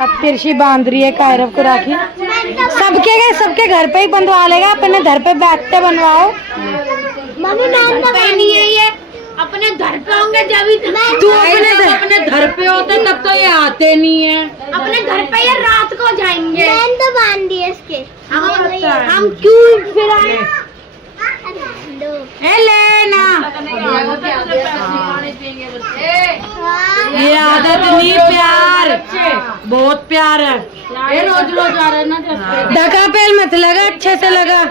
अब तिरछी बांध रही है कायरव को राखी। सबके घर पे ही बंधवा लेगा, अपने घर पे बैठते बनवाओ। मम्मी नहीं है ये, अपने घर पे होंगे जब तू अपने घर पे होते तब तो ये आते नहीं है। अपने घर पे ये रात को जाएंगे। मैंने तो बांध दिए इसके। हम क्यों फिर आए? लेना ये आदत नहीं, प्यार बहुत प्यार है। ये रोज रोज आ रहे ना, धक्का पेल मत लगा, अच्छे से लगा।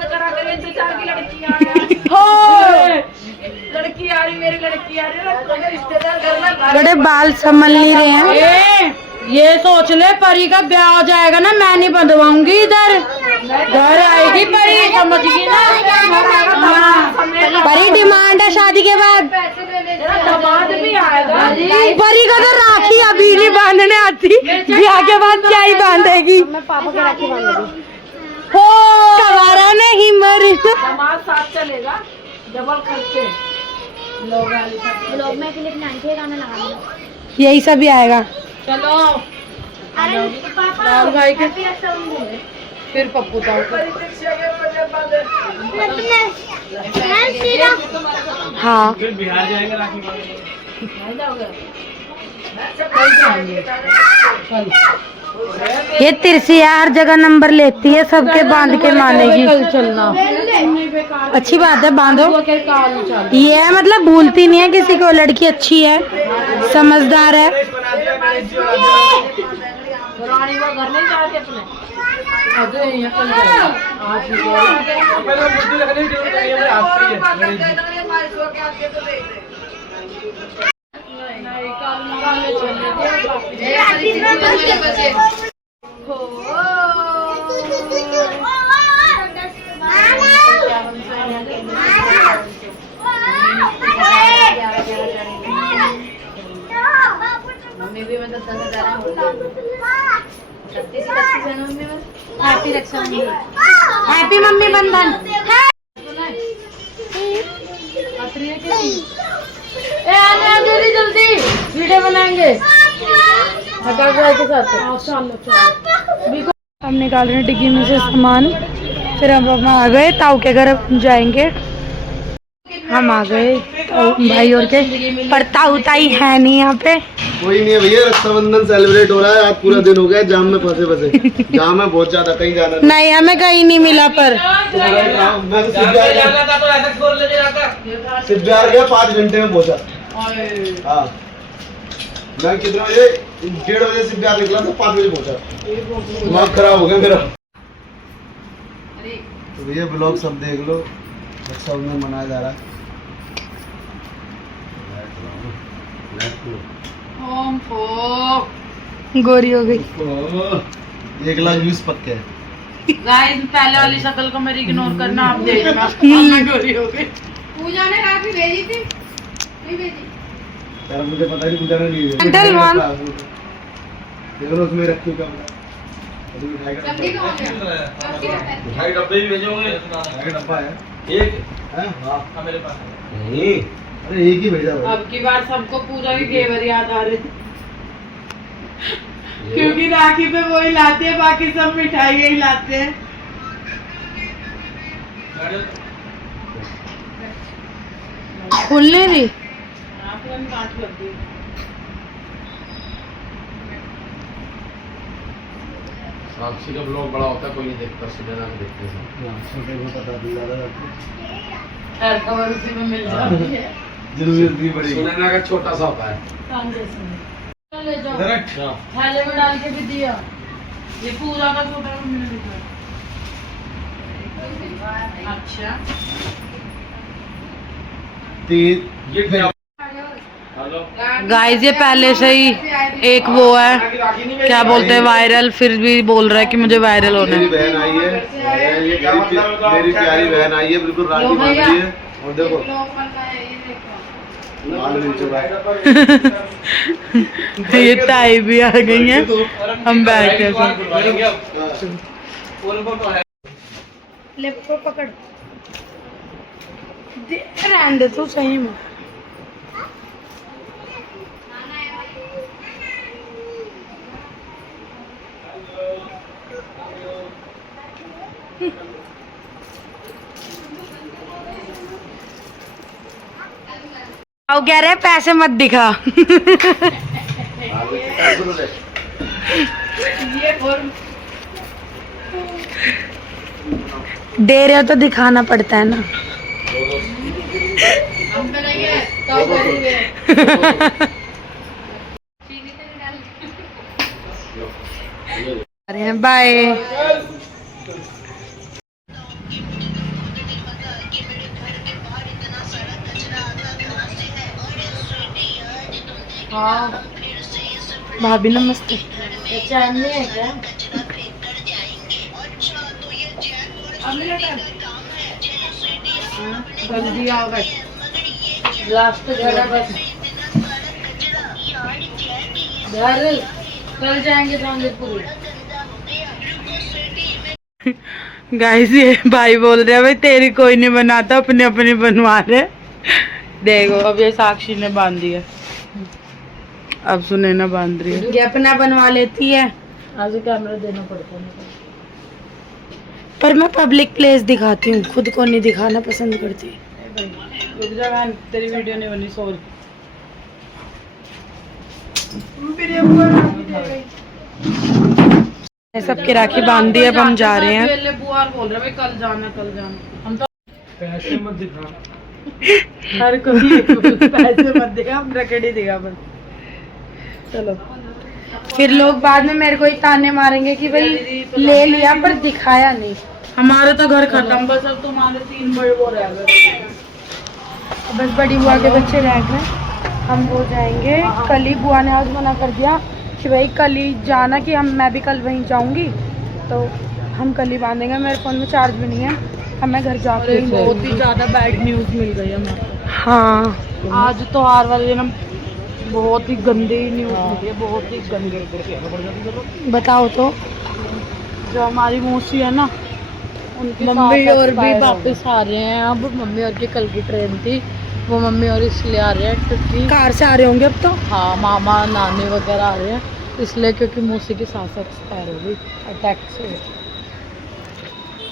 लड़की आ रही, मेरी लड़की आ रही, रिश्तेदार घर में बड़े बाल संभल नहीं रहे हैं। ये सोच ले परी का ब्याह हो जाएगा ना, मैं नहीं बंधवाऊंगी इधर। घर आएगी परी, समझगी ना। परी डिमांड है शादी के बाद। दामाद भी आएगा। परी को तो राखी अभी नहीं बांधने आती, ब्याह के बाद क्या ही बांधेगी। पापा के राखी बांधेगी। हो कवारा नहीं मर। दामाद साथ चलेगा, डबल खर्चे। ब्लॉग में क्लिप नहीं आएंगे, गाना लगा। यही सब ही आएगा। चलो अरे पापा दाल भाई के फिर पप्पू था। हाँ बिहार जाएगा राखी ये तिरछी हर जगह नंबर लेती है, सबके बांध के मानेगी। कल चलना अच्छी बात है, बांधो। ये मतलब भूलती नहीं है किसी को, लड़की अच्छी है, समझदार है। रानी वो घर नहीं जाते अपने। मम्मी भी मतलब 10,000 हैप्पी रक्षाबंधन, हैप्पी मम्मी बंधन। जल्दी जल्दी वीडियो बनाएंगे के साथ। हम निकाल रहे हैं डिग्गी में से सामान, फिर हम आ गए ताऊ के घर जाएंगे। हम आ गए भाई और के, पर ताऊ ताई है नहीं यहाँ पे। कोई नहीं है भैया, रक्षाबंधन सेलिब्रेट हो रहा है। आज पूरा दिन हो गया जाम में फंसे जाम है बहुत ज्यादा, कहीं जाना नहीं, हमें कहीं नहीं मिला। पर मैं तो सिर्फ बिहार गया, 5 घंटे में पहुंचा। हाँ मैं कितना बजे, 1:30 बजे सिर्फ बिहार निकला था, 5 बजे पहुंचा। दिमाग खराब हो गया मेरा। तो भैया ब्लॉग सब देख लो, रक्षाबंधन मनाया जा रहा है। गोरी हो गई। 1 लाख व्यूज पक्के हैं। गाइस पहले वाली शक्ल को मेरी इग्नोर करना, आप देखना मैं गोरी हो गई। पूजा ने राखी भेजी थी, नहीं भेजी? यार मुझे पता नहीं, पूजा ने नहीं Mental one। देख लो उसमें रखी क्या मिठाई डब्बे भी भेजोगे? डब्बा है एक हाँ हाँ मेरे पास है। नहीं, अरे एक ही भेजा भाई। अब की बार सबको पूजा की घेवर याद आ रही थी, क्योंकि राखी पे वही लाते हैं, बाकी सब मिठाई यही लाते हैं। खुलने दी। साक्षी का ब्लॉग बड़ा होता है, कोई नहीं देखता, सुनना भी देखते हैं। छोटे को पता भी ज्यादा हर खबर उसी में मिल जाती है। जरूरत भी पड़ेगी। सुनना का छोटा सा होता है। ले जाओ, डायरेक्ट थैले में डाल के भी दिया। ये पूजा का छोटा मैंने दिखाया। अच्छा ये गाइस ये पहले से ही एक वो है, क्या बोलते हैं, वायरल, फिर भी बोल रहा है कि मुझे वायरल होना मेरी है। बहन आई है, मेरी प्यारी बहन आई है, बिल्कुल राखी बांध रही है। और देखो लाल मिर्च ये ताई भी आ गई है, हम बैठे ले पकड़ रहने दे तू सही में। आओ कह रहे पैसे मत दिखा। दे रहे हो तो दिखाना पड़ता है ना। बाय। भाभी नमस्ते। चैन नहीं है क्या? जल्दी आओ भाई, लास्ट घर है बस। घर कल जाएंगे पूरे। गाइस ये भाई बोल रहे हैं भाई तेरी कोई नहीं बनाता, अपने अपने बनवा रहे। देखो अब ये साक्षी ने बांध दिया, अब सुनैना बांध रही है। ये अपना बनवा लेती है। आज कैमरा देना पड़ता है, पर मैं पब्लिक प्लेस दिखाती हूँ, खुद को नहीं दिखाना पसंद करती। रुक जा बहन, तेरी वीडियो नहीं बनी, सॉरी। सबके राखी बांध दी, अब हम जा रहे हैं। पहले बुआर बोल रहे भाई कल जाना कल जाना। हम तो पैसे मत दिखा, हर कोई पैसे मत दिखा, हम रखड़ी दिखा बस। चलो फिर लोग बाद में मेरे को ही ताने मारेंगे कि भाई ले लिया पर दिखाया नहीं। हमारा तो घर खत्म, बस अब तुम्हारे 3 बड़े वो रह गए। बस बड़ी बुआ के बच्चे रह गए, हम वो जाएंगे कल ही। बुआ ने आज मना कर दिया कि भाई कल ही जाना, कि मैं भी कल वहीं जाऊंगी, तो हम कल ही बांधेंगे। मेरे फ़ोन में चार्ज भी नहीं है, अब मैं घर जाके बहुत ही ज़्यादा बैड न्यूज़ मिल गई है हमें। हाँ आज तो हार वाले दिन बहुत ही गंदी न्यूज़ मिली है, बहुत ही गंदी। बताओ तो। जो हमारी मौसी है ना, उनकी मम्मी सास और भी expire हो गई। वापस आ रहे हैं अब। मम्मी और की कल की ट्रेन थी, वो मम्मी और इसलिए आ रहे हैं क्योंकि कार से आ रहे होंगे अब तो। हाँ मामा नानी वगैरह आ रहे हैं इसलिए, क्योंकि मौसी की सास एक्सपायर हो गई अटैक से।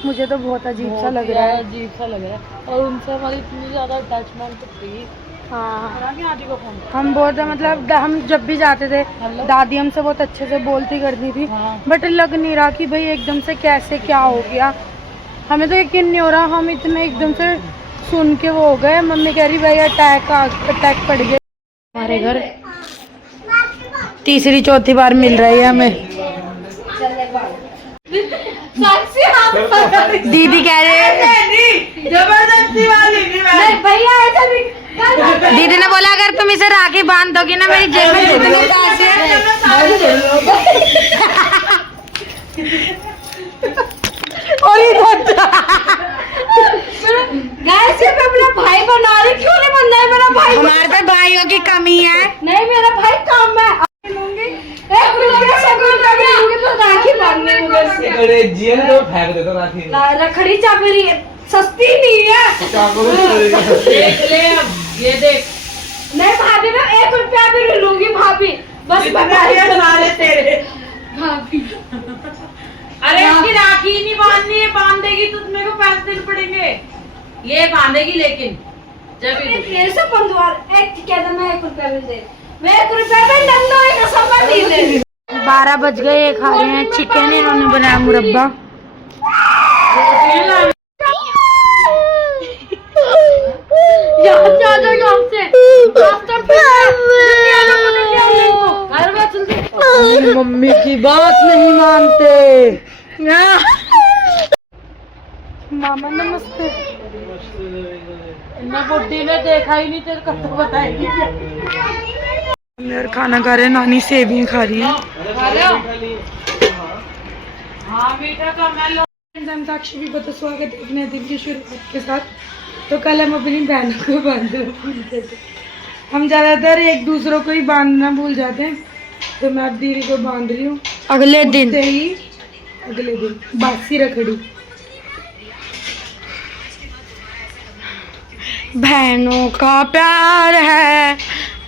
मुझे तो बहुत अजीब सा लग रहा है। अजीब सा लग रहा है, और उनसे हमारी इतनी ज़्यादा अटैचमेंट थी। हाँ आदि को फोन हम बहुत मतलब हम जब भी जाते थे दादी हमसे बहुत अच्छे से बोलती करती थी, हाँ। बट लग नहीं रहा कि भाई एकदम से कैसे क्या हो गया। हमें तो यकीन नहीं हो रहा, हम इतने एकदम से सुन के वो हो गए। मम्मी कह रही भाई अटैक पड़ गया। हमारे घर तीसरी चौथी बार मिल रही है हमें। दीदी कह रहे जबरदस्ती वाली भैया ऐसा भी। दीदी ने बोला अगर तुम इसे राखी बांध दोगी ना मेरी जेब में जितने पैसे और अपना भाई बना रही, क्यों नहीं बनना है मेरा भाई? हमारे पे भाइयों की कमी है। नहीं मेरा भाई कम है। रखड़ी चाबी सस्ती नहीं है। देख ले अब, ये देख। नहीं भाभी मैं 1 रुपया भी नहीं लूंगी भाभी, बस सारे तेरे भाभी। अरे इसकी राखी नहीं बांधनी है, बांध देगी तो मेरे को पैसे देने पड़ेंगे। ये बांधेगी लेकिन जब मेरे से बंधुआ एक कहता मैं 1 रुपया भी दे, मैं 1 रुपया भी नंदो एक समझ नहीं दे। 12 बज गए, ये खा रहे हैं चिकन, इन्होंने बनाया मुरब्बा। मम्मी की बात नहीं मानते। मामा नमस्ते। बुड्ढी ने देखा ही नहीं, तेरे को तो बताएगी क्या? मेरे खाना खा रहे हैं, नानी सेवियां खा रही है। हाँ मीठा कम है। साक्षी भी बहुत स्वागत है अपने दिन की शुरुआत के साथ। तो कल हम अपनी बहनों को बांधना भूलते थे, हम ज़्यादातर एक दूसरों को ही बांधना भूल जाते हैं, तो मैं अब दीदी को बांध रही हूँ। अगले दिन बासी रखड़ी। बहनों का प्यार है,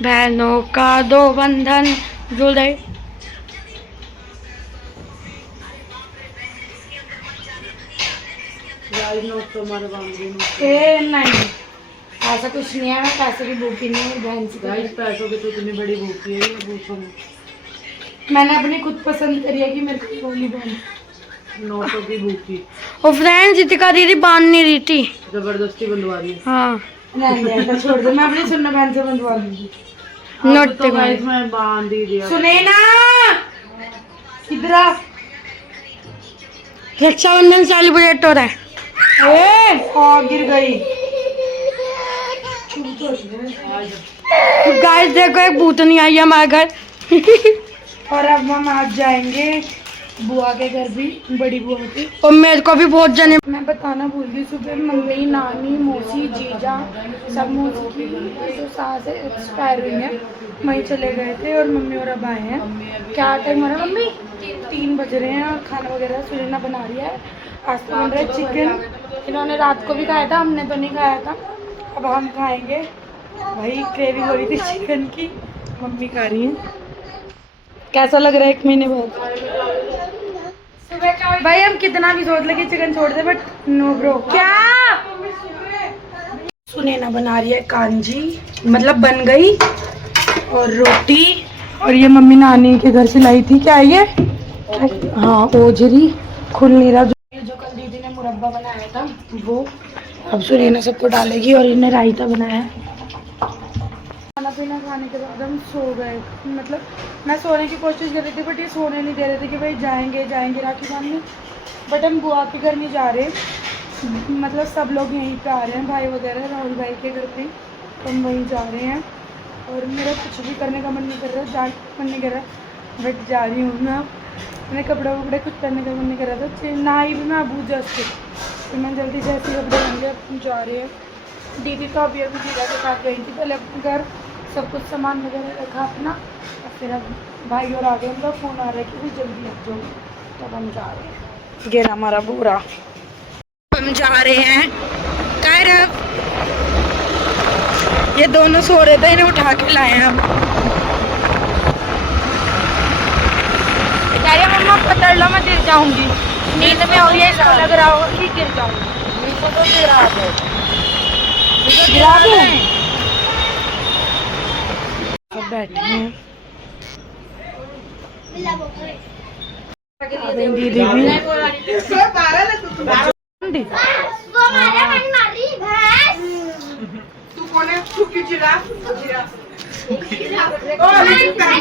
बहनों का 2 बंधन जुड़े। गाइस नोट तो हमारे बांध देना। ए नहीं, ऐसा कुछ नहीं है, मैं पैसे की भूखी नहीं हूँ बहन से। गाइस पैसों की तो इतनी बड़ी भूखी है, ये भूखों में मैंने अपनी खुद पसंद करी है कि मेरे को बोली बहन। नोटों की भूखी और फ्रेंड जितिका दीदी बांध नहीं रही थी। जबरदस्ती बंधवा रही है। हाँ नहीं छोड़ दो, मैं अपनी सुनना बहन से बंधवा लूंगी। अब नोट तो गाइस मैं बांध ही दिया। सुने ना, इधर आ। रक्षाबंधन सेलिब्रेट हो रहा है। ए गिर गई। गाइस देखो एक भूतनी आई है हमारे घर। और अब हम आज जाएंगे बुआ के घर भी, बड़ी बुआ की। और मेरे को भी बहुत जने, मैं बताना भूल गई, सुबह मम्मी नानी मौसी जीजा सब, मौसी की जो सास है एक्सपायर हुई है, वहीं चले गए थे और मम्मी और अब आए हैं। क्या टाइम हो रहा है मम्मी? 3 बज रहे हैं और खाना वगैरह सुरीना बना रही है। आज तो बन रहा है चिकन, इन्होंने रात को भी खाया था, हमने तो नहीं खाया था, अब हम खाएंगे। भाई क्रेविंग हो रही थी चिकन की, मम्मी खा रही है। कैसा लग रहा है 1 महीने बाद? भाई हम कितना भी सोच ले कि चिकन छोड़ दे, बट नो ब्रो। क्या सुनैना बना रही है कांजी, मतलब बन गई, और रोटी। और ये मम्मी नानी के घर से लाई थी, क्या है ये? हाँ ओजरी, खुल नहीं रहा। जो कल दीदी ने मुरब्बा बनाया था वो अब सुनैना सबको डालेगी। और इन्हें रायता बनाया है। खाना पीना खाने के बाद हम सो गए, मतलब मैं सोने की कोशिश कर रही थी बट ये सोने नहीं दे रहे थे कि भाई जाएंगे जाएंगे राखी बांधने। बट हम बुआ के घर नहीं जा रहे, मतलब सब लोग यहीं पे आ रहे हैं, भाई वगैरह राहुल भाई के घर पे, तो हम वहीं जा रहे हैं। और मेरा कुछ भी करने का मन नहीं कर रहा, जाने का मन नहीं कर रहा, बट जा रही हूँ मैं। मैंने कपड़े वपड़े कुछ करने का मन नहीं कर रहा था, नहाई भी मैं अबू जस्ट, तो मैं जल्दी से ऐसे कपड़े बन गए, अब जा रहे हैं। दीदी तो अभी जीजा के साथ गई थी, पहले अपने घर सब कुछ सामान वगैरह रखा अपना, और फिर अब भाई और आ गए, उनका फ़ोन आ रहा है कि भी जल्दी आ जाओ, तब हम जा रहे हैं। गिरा हमारा बुरा, हम जा रहे हैं। ये दोनों सो रहे थे, इन्हें उठा के लाए हैं हम। कह रही मम्मा पकड़ लो, मैं गिर जाऊंगी, नींद में हो रही है, इसको लग रहा होगा कि गिर जाऊंगी। गिरा दूं? सब बैठे हैं, दीदी भी।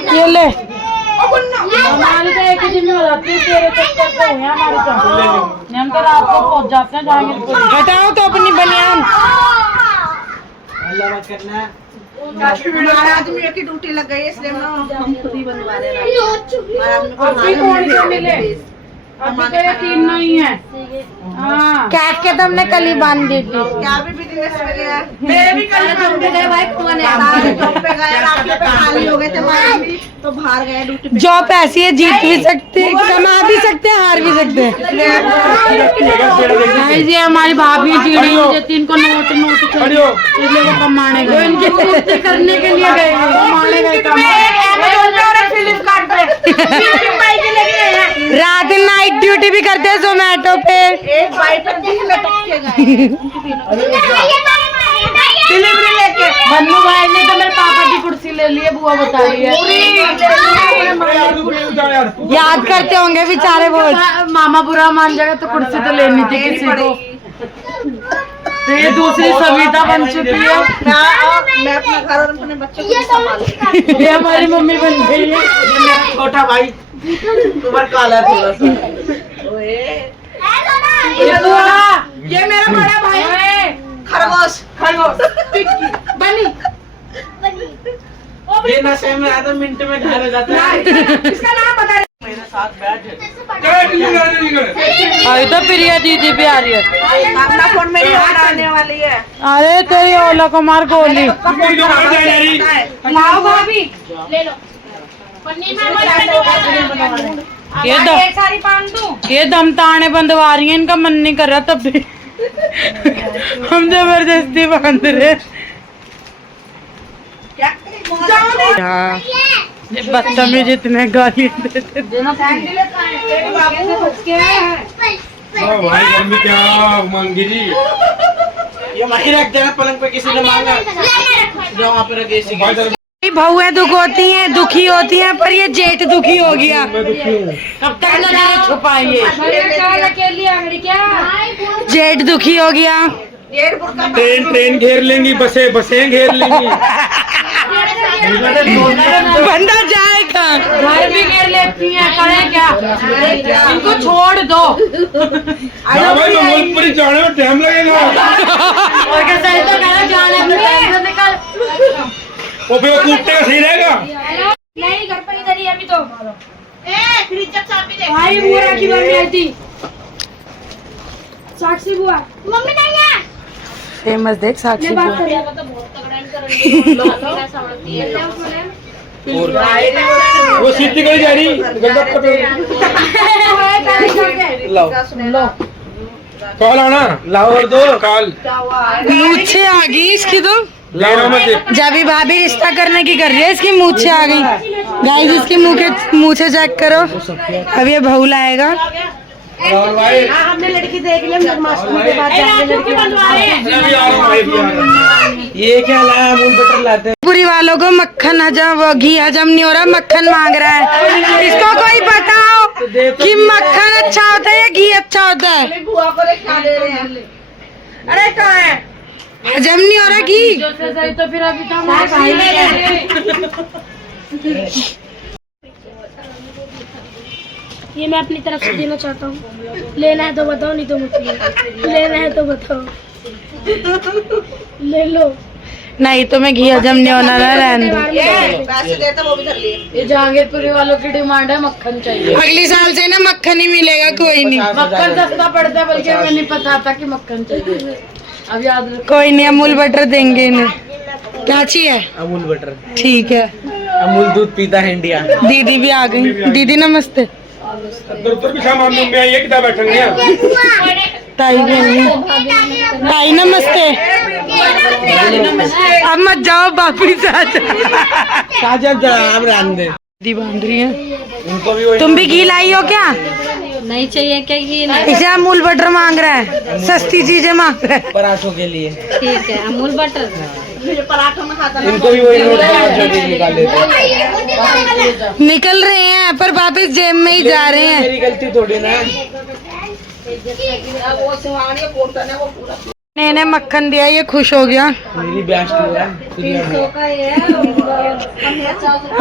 ये ले हमारी तो एक ही दिन में हो जाती है, तेरे चक्कर से हुए हमारी तो, हम तो रात को पहुंच जाते हैं, जाएंगे। बताओ तो अपनी बनियान। हमारा आदमी की ड्यूटी लग गई, इसलिए हम खुद ही बनवा रहे हैं। अभी कौन से मिले? अभी तो ये 3 नहीं है। हाँ कैट के तो हमने कल ही बांध दी थी। क्या भी बिजनेस में गया, मेरे भी कल चौक पे गए भाई, चौक पे गए, राखी पे खाली हो गए थे हमारे, तो बाहर गए ड्यूटी पे। जॉब ऐसी है, जीत भी सकते हैं, कमा भी सकते हैं, हार भी सकते हैं। ये हमारी भाभी जीड़ी हो, 3 को नोट इसलिए वो कमाने गए, इनकी पूर्ति करने के लिए गए, कमाने गए। रात नाइट ड्यूटी भी करते हैं जोमेटो पे। एक बाइक पे 20 लटक के गए डिलीवरी लेके। मन्नू भाई ने तो मेरे पापा की कुर्सी ले ली है, बुआ बता रही है। याद करते होंगे बेचारे बहुत। मामा बुरा मान जाएगा तो कुर्सी तो लेनी थी किसी को। तो ये दूसरी सविता बन चुकी है। मैं अपना घर और अपने बच्चों को संभाल, ये हमारी मम्मी बन गई है। ये मेरा छोटा भाई, तुम्हारा काला थोड़ा सा। ये मेरा बड़ा भाई है। खरगोश बनी ये नशे में आधा मिनट में घर हो जाता है। इसका नाम बता। मेरे साथ बैठ। अभी तो प्रिया दीदी भी आ रही है। अपना फोन मेरी और आने वाली है। अरे तेरी ओला कुमार गोली लाओ भाभी ले लो। ये दम ताने बंधवा रही है, इनका मन नहीं कर रहा तब भी हम जबरदस्ती बांध रहे। हाँ ये बदतमीज इतने गाली देते। भाई घर में क्या मांगी जी? ये वहीं रख देना पलंग पे, किसी ने मांगा जो वहाँ पे रखे इसी के। बहुएं दुखी होती हैं पर ये जेठ दुखी हो गया। कब तक नजर छुपाएंगे? जेठ दुखी हो गया। ट्रेन घेर लेंगी, बसें घेर लेंगी। बंदा जाएगा। घर भी घेर लेती हैं, करें क्या? इनको छोड़ दो। हाँ भाई, मंगोलपुरी जाने में टाइम लगेगा। और क्या सही तो कह रहा है, जाने में टाइम से निकल। वो फिर वो कूदते का सही रहेगा। नहीं, घर पर इधर ही है अभी तो। भाई बुआ राखी बनने आई थी। साक्षी बुआ। मम्मी नहीं है। फेमस देख साक्षी बुआ। वो सीधी कहीं जा रही। लो कॉल आना, लाओ और दो कॉल। मूछे आ गई इसकी तो। लाओ मत। जब भी भाभी रिश्ता करने की कर रही है, इसकी मूछे आ गई। गाइस, इसकी मूछे चेक करो। अब ये बहू लाएगा। हमने लड़की देख ली, जन्माष्टमी के बाद ये क्या लाया? अमूल बटर लाते हैं। पूरी वालों को मक्खन हजम, घी हजम नहीं हो रहा, मक्खन मांग रहा है। इसको कोई बताओ कि मक्खन अच्छा होता है या घी अच्छा होता है? बुआ को खा दे रहे हैं। अरे कहाँ है? हजम नहीं हो रहा घी। सही तो फिर अभी तो हमारे भाई है। ये मैं अपनी तरफ से देना चाहता हूँ। लेना है तो बताओ, नहीं तो मत लो। लेना है तो बताओ, ले लो। नहीं तो मैं घी हजम नहीं होना है, रहने दो। पैसे देते वो भी धर लिए। ये जहांगीरपुरी वालों की डिमांड है, मक्खन चाहिए। अगली साल से ना मक्खन ही मिलेगा, कोई नहीं। मक्खन सस्ता पड़ता है, बल्कि हमें नहीं पता था कि मक्खन चाहिए। अब याद रखो। कोई नहीं, अमूल बटर देंगे इन्हें। क्या चाहिए? अमूल बटर। ठीक है। अमूल दूध पीता है इंडिया। दीदी भी आ गई। दीदी नमस्ते। दफ्तर भी सामान में आई है, किताब बैठेंगे। ताई भी आई है। ताई नमस्ते। अब मत जाओ, वापिस आ जाओ। साजब राम राम दे। दीदी बांध रही है। उनको भी वही। तुम भी घी लाई हो क्या? नहीं चाहिए क्या घी? इसे अमूल बटर मांग रहा है, सस्ती चीजें मांग रहा है। पराठों के लिए। ठीक है, अमूल बटर। पराठों में खाता इनको भी वही नोट निकाल लेते। निकल रहे हैं पर वापस जेब में ही जा रहे हैं। मेरी गलती थोड़ी ना। वो सिवानी पोर्टन है वो पूरा। ने मक्खन दिया, ये खुश हो गया। मेरी बेस्ट हुआ।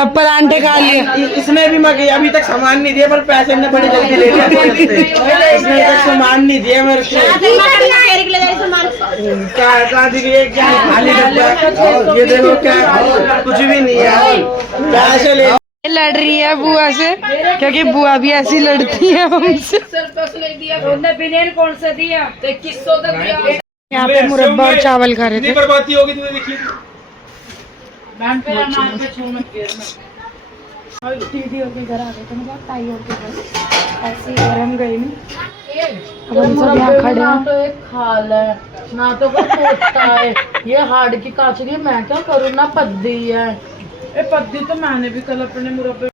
अब परांठे खा लिए। इसने भी मगे अभी तक सामान नहीं दिया, पर पैसे ने बड़ी जल्दी ले लिया। इसने तक सामान नहीं दिया मेरे को। क्या खाली डब्बा। ये देखो क्या, कुछ भी नहीं है। पैसे ले। लड़ रही है बुआ से, क्योंकि बुआ भी ऐसी लड़ती है हमसे। कौन सा दिया? 2100 तक दिया। यहाँ पे मुरब्बा और चावल खा रहे थे। बर्बादी होगी तुमने देखी। दीदी और के घर आ गए थे, मतलब ताई और के घर। ऐसे ही घर हम गए नहीं। अब हम सब यहाँ खड़े ना हैं। तो एक खाल है, ना तो कोई पोता है। ये हार्ड की काचरी, मैं क्या करूँ ना। पद्दी है, पद्दी तो मैंने भी कल अपने मुरब्बे।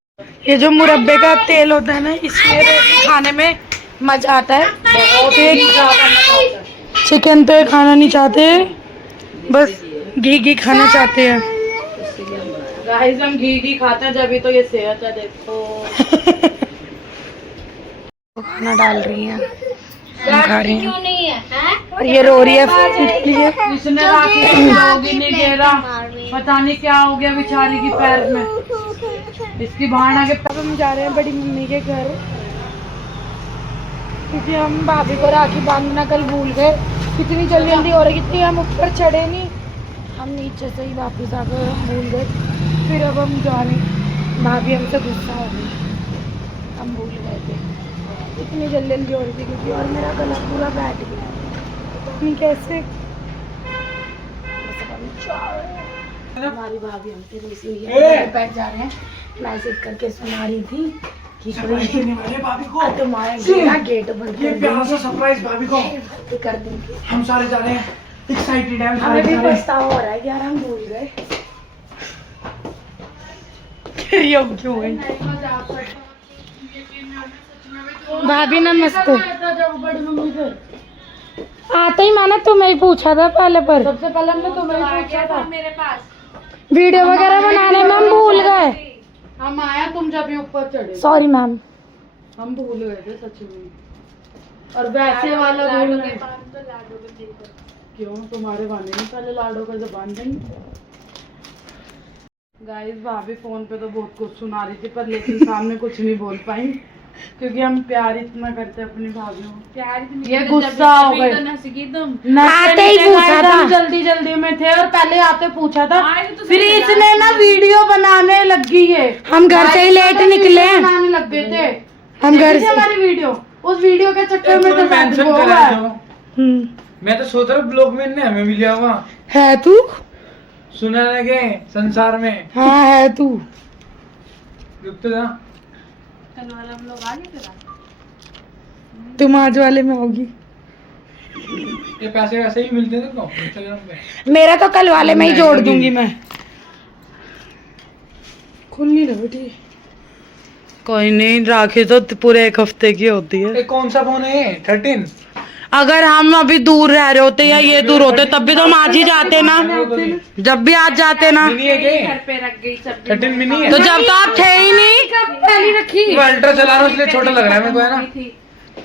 ये जो मुरब्बे का तेल होता है ना, इसमें खाने में मजा आता है। बहुत ही ज्यादा मजा आता है। चिकन पे खाना नहीं चाहते, बस घी खाना चाहते हैं। गाइस, हम घी खाते हैं, जब तो ये सेहत है। देखो खाना डाल रही हैं, हम खा रहे हैं। क्यों नहीं है? और ये रो रही है इसके लिए। इसने राखी को नहीं घेरा, पता नहीं क्या हो गया बेचारी की पैर में। इसकी भावना के। अब हम जा रहे हैं बड़ी मम्मी के घर, क्योंकि हम भाभी को राखी बांधना कल भूल गए। कितनी जल्दी हो रही, कितनी हम ऊपर चढ़े नहीं, हम नीचे से ही वापस आ गए, हम भूल गए। फिर अब हम जा रहे हैं, भाभी हमसे गुस्सा हो गई, हम भूल गए थे। इतनी जल्दी हो रही थी क्योंकि, और मेरा गला पूरा बैठ गया। नहीं कैसे हमारी भाभी हमसे इसीलिए बैठ जा रहे हैं। मैसेज करके सुना रही थी कि तुम्हारा गेट बंद कर देंगे, सरप्राइज भाभी को कर देंगे। हम सारे जा रहे हैं, एक्साइटेड है। हमें भी पछतावा हो रहा है कि यार हम भूल गए। क्यों गई? भाभी नमस्ते। आते ही माना तुम्हें ही पूछा था पहले, पर सबसे पहले हमने तुम्हें ही पूछा था। मेरे पास वीडियो वगैरह बनाने में हम भूल गए। हम आया, तुम जब भी ऊपर चढ़े सॉरी मैम। हम भूल गए थे सच में। और वैसे वाला भूल गए क्यों? तुम्हारे बहाने नहीं पहले लाडो का जबान देंगे। गाइस भाभी फोन पे तो बहुत कुछ सुना रही थी, पर लेकिन सामने कुछ नहीं बोल पाई क्योंकि हम प्यार इतना करते हैं अपनी भाभीयों को। प्यार ये गुस्सा हो गए। आते ही पूछा था। जल्दी जल्दी में थे और पहले आते पूछा था, फिर इसने ना वीडियो बनाने लग गई है। हम घर से ही लेट निकले। बनाने लग गए थे हम घर से। हमारी वीडियो, उस वीडियो के चक्कर में तो मेंशन करा जो। हम्म। मैं तो सोच रहा ब्लॉग में नहीं हमें मिला हुआ है तू? सुना लगे संसार में। हाँ है तू। रुकते था। तुम आज वाले में होगी। ये पैसे वैसे ही मिलते थे तो इंस्टाग्राम पे। मेरा तो कल वाले में ही जोड़ दूंगी मैं। खुल नहीं रहा बेटी। कोई नहीं, राखी तो पूरे एक हफ्ते की होती है। ये कौन सा फोन है ये? 13? अगर हम अभी दूर रह रहे होते या ये दूर होते तब भी तो हम आज ही जाते ना। जब भी आज जाते ना। मिनी है क्या? 13 मिनी है। तो जब तो आप थे ही नहीं। पहली रखी। मैं अल्ट्रा चला रहा हूँ इसलिए छोटा लग रहा है मेरे को, है ना?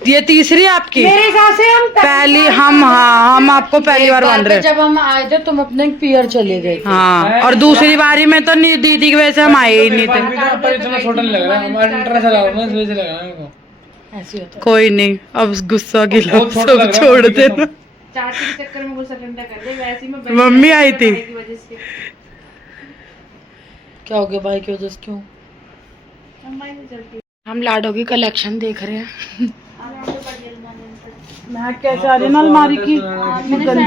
ये तीसरी आपकी? मेरे हिसाब से हम पहली। हम आपको पहली बार बांध रहे। जब हम आए थे तुम अपने पियर चले गए। हाँ, और दूसरी बारी में तो दीदी की वजह से हम आए ही नहीं थे। पर इतना छोटा नहीं लग रहा। हम अल्ट्रा चला रहा हूँ ना, इसलिए लग रहा है मेरे को। ऐसे होता है। कोई नहीं, अब गुस्सा गिला बहुत छोटा सब लग रहा है छोड़ अभी तो। देना। चाची के चक्कर में गुस्सा ठंडा कर दे, वैसे ही मैं मम्मी आई थी। की वजह से। क्या हो गया भाई की वजह से? क्यों? हम लाडो की कलेक्शन देख रहे हैं। मैं कैसे आ रही ना अलमारी की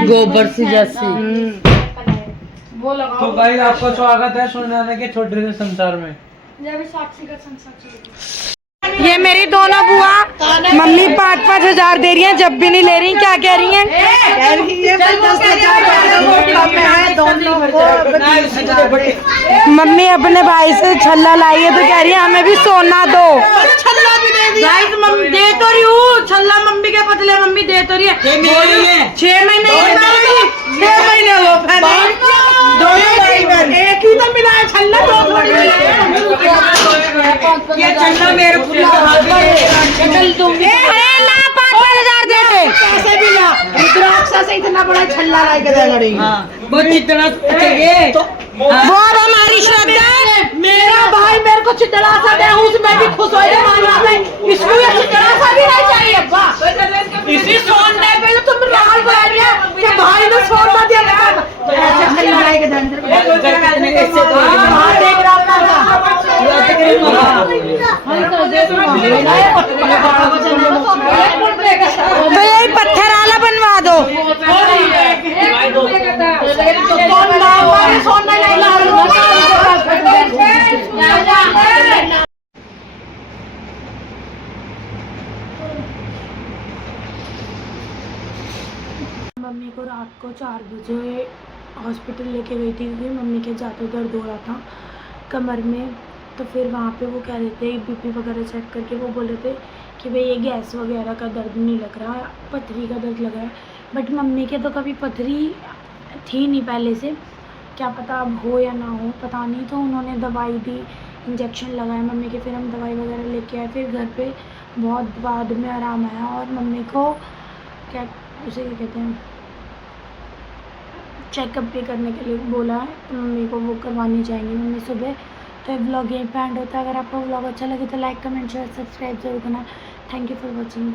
गोबर सी जैसी। वो लगा। तो गाइस आपका स्वागत है सुनाने के छोटे से संसार में। ये मेरी दोनों बुआ मम्मी 5-5 हजार दे रही हैं, जब भी नहीं ले रही। क्या कह रही हैं? कह रही है 10,000 कम है दोनों को। मम्मी अपने भाई से छल्ला लाई है तो कह रही है हमें भी सोना दो। छल्ला भी दे दिया। गाइस मम्मी दे तो रही हूँ छल्ला, मम्मी के बदले मम्मी दे तो रही है। 6 महीने 6 महीने हो एक ही तो मिला है छल्ला। ये छल्ला मेरे को चल दूंगी। अरे ना 5-5 हजार देते। कैसे भी ना रुद्राक्षा से इतना बड़ा छल्ला लाई के देंगे। वो इतना वो अब हमारी श्रद्धा है। मेरा भाई मेरे को चितड़ा सा दे, उसमें भी खुश हो जाए मानवा में। इसको ये चितड़ा सा भी नहीं चाहिए। अब्बा इसी सोने पे तो तुम लाल बैठ गया कि भाई ने सोना दिया। तो ऐसे छल्ला लाई के देंगे। कैसे तो हां देख रहा था। तो यही पत्थर आला बनवा दो। मम्मी को रात को 4 बजे हॉस्पिटल लेके गई थी क्योंकि मम्मी के ज़्यादा दर्द हो रहा था कमर में। तो फिर वहाँ पे वो कह रहे थे बीपी वगैरह चेक करके वो बोल रहे थे कि भाई ये गैस वगैरह का दर्द नहीं लग रहा, पथरी का दर्द लग रहा है। बट मम्मी के तो कभी पथरी थी नहीं पहले से, क्या पता अब हो या ना हो पता नहीं। तो उन्होंने दवाई दी, इंजेक्शन लगाया मम्मी के, फिर हम दवाई वगैरह लेके आए। फिर घर पे बहुत बाद में आराम आया और मम्मी को क्या उसे क्या कहते हैं चेकअप भी करने के लिए बोला है। तो मम्मी को वो करवानी चाहिए मम्मी सुबह। तो व्लॉग यहीं पे एंड होता है। अगर आपको व्लॉग अच्छा लगे तो लाइक कमेंट शेयर सब्सक्राइब जरूर करना। Thank you for watching.